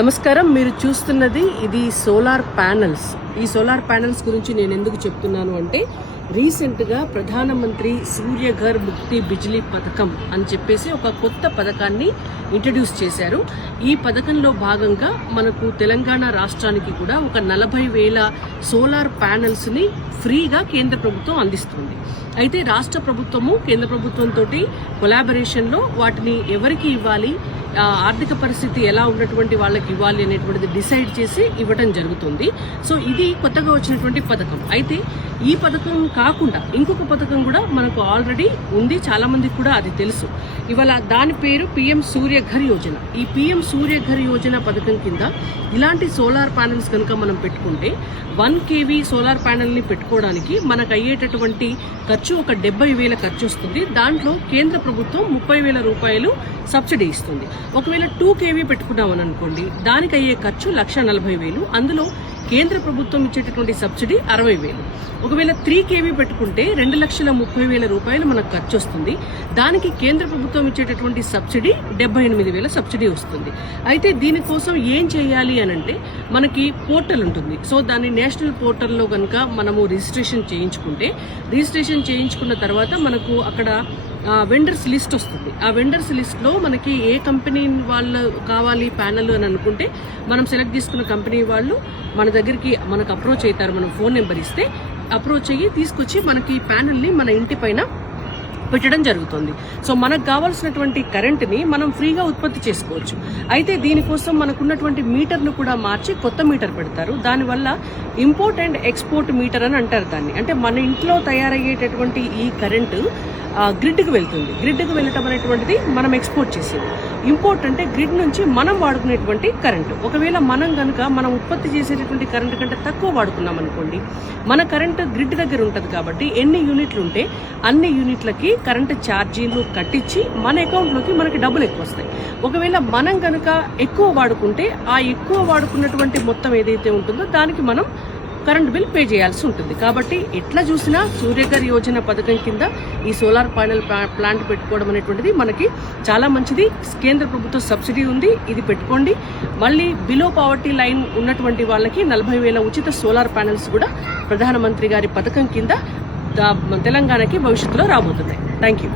నమస్కారం. మీరు చూస్తున్నది ఇది సోలార్ ప్యానెల్స్. ఈ సోలార్ ప్యానెల్స్ గురించి నేను ఎందుకు చెప్తున్నాను అంటే, రీసెంట్గా ప్రధానమంత్రి సూర్యఘర్ ముక్తి బిజ్లీ పథకం అని చెప్పేసి ఒక కొత్త పథకాన్ని ఇంట్రడ్యూస్ చేశారు. ఈ పథకంలో భాగంగా మనకు తెలంగాణ రాష్ట్రానికి కూడా ఒక 40,000 సోలార్ ప్యానెల్స్ని ఫ్రీగా కేంద్ర ప్రభుత్వం అందిస్తుంది. అయితే రాష్ట్ర ప్రభుత్వము కేంద్ర ప్రభుత్వంతో కొలాబరేషన్లో వాటిని ఎవరికి ఇవ్వాలి, ఆర్థిక పరిస్థితి ఎలా ఉన్నటువంటి వాళ్ళకి ఇవ్వాలి అనేటువంటిది డిసైడ్ చేసి ఇవ్వడం జరుగుతుంది. సో ఇది కొత్తగా వచ్చినటువంటి పథకం. అయితే ఈ పథకం కాకుండా ఇంకొక పథకం కూడా మనకు ఆల్రెడీ ఉంది, చాలా మందికి కూడా అది తెలుసు. ఇవాళ దాని పేరు పిఎం సూర్యఘర్ యోజన. ఈ పిఎం సూర్యఘర్ యోజన పథకం కింద ఇలాంటి సోలార్ ప్యానెల్స్ కనుక మనం పెట్టుకుంటే 1 kV సోలార్ ప్యానెల్ ని పెట్టుకోవడానికి మనకు అయ్యేటటువంటి ఖర్చు ఒక 70,000 ఖర్చు వస్తుంది. దాంట్లో కేంద్ర ప్రభుత్వం 30,000 రూపాయలు సబ్సిడీ ఇస్తుంది. ఒకవేళ 2 kV పెట్టుకున్నామని అనుకోండి, దానికి అయ్యే ఖర్చు 1,40,000. అందులో కేంద్ర ప్రభుత్వం ఇచ్చేటటువంటి సబ్సిడీ 60,000. ఒకవేళ 3 kV పెట్టుకుంటే 2,30,000 రూపాయలు మనకు ఖర్చు వస్తుంది. దానికి కేంద్ర ప్రభుత్వం ఇచ్చేటటువంటి సబ్సిడీ 78,000 సబ్సిడీ వస్తుంది. అయితే దీనికోసం ఏం చేయాలి అని అంటే, మనకి పోర్టల్ ఉంటుంది. సో దాన్ని నేషనల్ పోర్టల్లో కనుక మనము రిజిస్ట్రేషన్ చేయించుకున్న తర్వాత మనకు అక్కడ వెండర్స్ లిస్ట్ వస్తుంది. ఆ వెండర్స్ లిస్ట్లో మనకి ఏ కంపెనీ వాళ్ళు కావాలి ప్యానెల్ అని అనుకుంటే, మనం సెలెక్ట్ చేసుకున్న కంపెనీ వాళ్ళు మన దగ్గరికి మనకు అప్రోచ్ అవుతారు. మనం ఫోన్ నెంబర్ ఇస్తే అప్రోచ్ అయ్యి తీసుకొచ్చి మనకి ప్యానెల్ని మన ఇంటి పైన పెట్టడం జరుగుతుంది. సో మనకు కావాల్సినటువంటి కరెంటుని మనం ఫ్రీగా ఉత్పత్తి చేసుకోవచ్చు. అయితే దీనికోసం మనకున్నటువంటి మీటర్ను కూడా మార్చి కొత్త మీటర్ పెడతారు. దానివల్ల ఇంపోర్ట్ అండ్ ఎక్స్పోర్ట్ మీటర్ అని అంటారు దాన్ని. అంటే మన ఇంట్లో తయారయ్యేటటువంటి ఈ కరెంటు గ్రిడ్కి వెళ్తుంది. గ్రిడ్కి వెళ్ళటం అనేటువంటిది మనం ఎక్స్పోర్ట్ చేసేది. ఇంపోర్ట్ అంటే గ్రిడ్ నుంచి మనం వాడుకునేటువంటి కరెంటు. ఒకవేళ మనం కనుక మనం ఉత్పత్తి చేసేటటువంటి కరెంటు కంటే తక్కువ వాడుకున్నాం అనుకోండి, మన కరెంటు గ్రిడ్ దగ్గర ఉంటుంది కాబట్టి ఎన్ని యూనిట్లు ఉంటే అన్ని యూనిట్లకి కరెంటు ఛార్జీలు కట్టించి మన అకౌంట్లోకి మనకి డబ్బులు ఎక్కువ వస్తాయి. ఒకవేళ మనం కనుక ఎక్కువ వాడుకుంటే ఆ ఎక్కువ వాడుకున్నటువంటి మొత్తం ఏదైతే ఉంటుందో దానికి మనం కరెంట్ బిల్ పే చేయాల్సి ఉంటుంది. కాబట్టి ఎట్లా చూసినా సూర్యఘర్ యోజన పథకం కింద ఈ సోలార్ ప్యానెల్ ప్లాంట్ పెట్టుకోవడం అనేటువంటిది మనకి చాలా మంచిది. కేంద్ర ప్రభుత్వ సబ్సిడీ ఉంది, ఇది పెట్టుకోండి. మళ్ళీ బిలో పావర్టీ లైన్ ఉన్నటువంటి వాళ్ళకి 40,000 ఉచిత సోలార్ ప్యానెల్స్ కూడా ప్రధానమంత్రి గారి పథకం కింద తెలంగాణకి భవిష్యత్తులో రాబోతున్నాయి. Thank you.